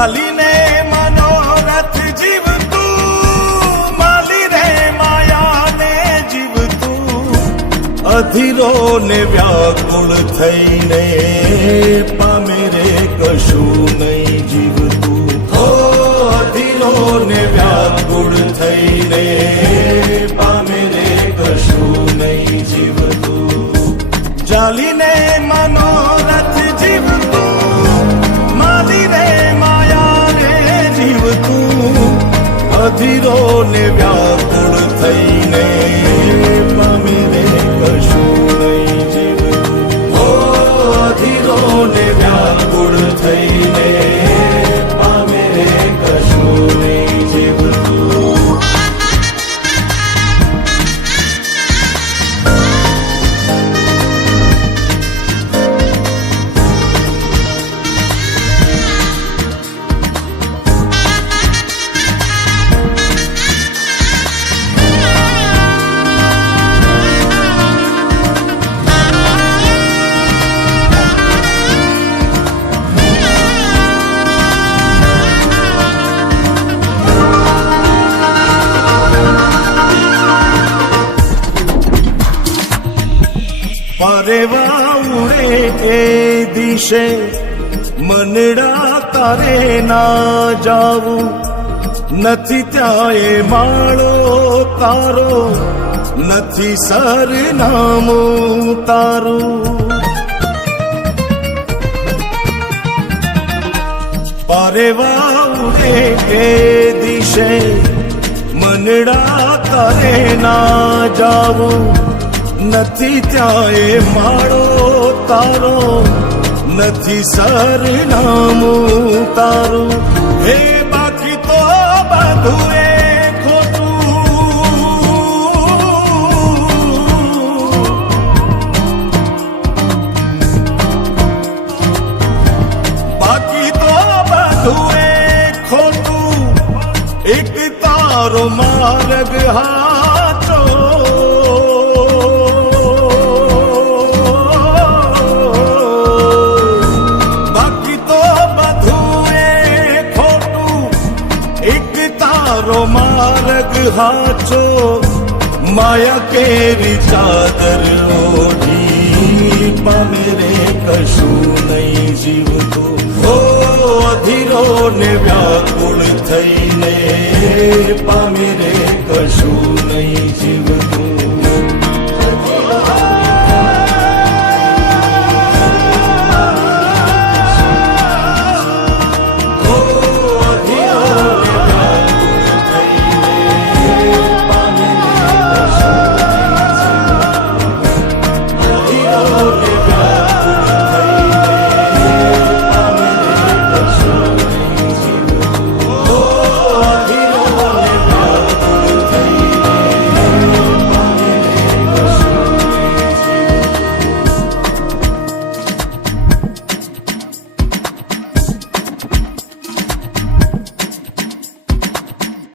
ચાલીને મનોરથ જીવતું, માલી રે માયાને જીવતું, અધીરો ને વ્યાકુળ થઈને પામે રે કશું નહીં જીવતું. ઓ અધીરો ને વ્યાકુળ થઈને પામે રે કશું નહીં જીવતું. ચાલીને મનોરથ જીવતું, માલી રે માયાને જીવતું, અધીરો ને વ્યાકુળ થઈને પામે રે કશું નહીં જીવતું. ઓ અધીરો ને વ્યાકુળ થઈને પામે રે કશું નહીં જીવતું. પરેવા ઉડે એ દિશે મનડા તારે ના જાવું, નથી ત્યાં એ માળો તારો, નથી સરનામું તારું. પરેવા ઉડે એ દિશે મનડા તારે ના જાવું, નથી ત્યાં એ માળો તારો, નથી સરનામું તારું. હે બાકી તો બધું એ ખોટું, બાકી તો બધું એ ખોટું, એક તારો માર્ગ હાચો. માર્ગ હાચો, માયા કેરી ચાદર ઓઢી પામે રે કશું નહીં જીવતું. ઓ અધીરો ને વ્યાકુળ થઈને પામે રે કશું નહીં જીવતું.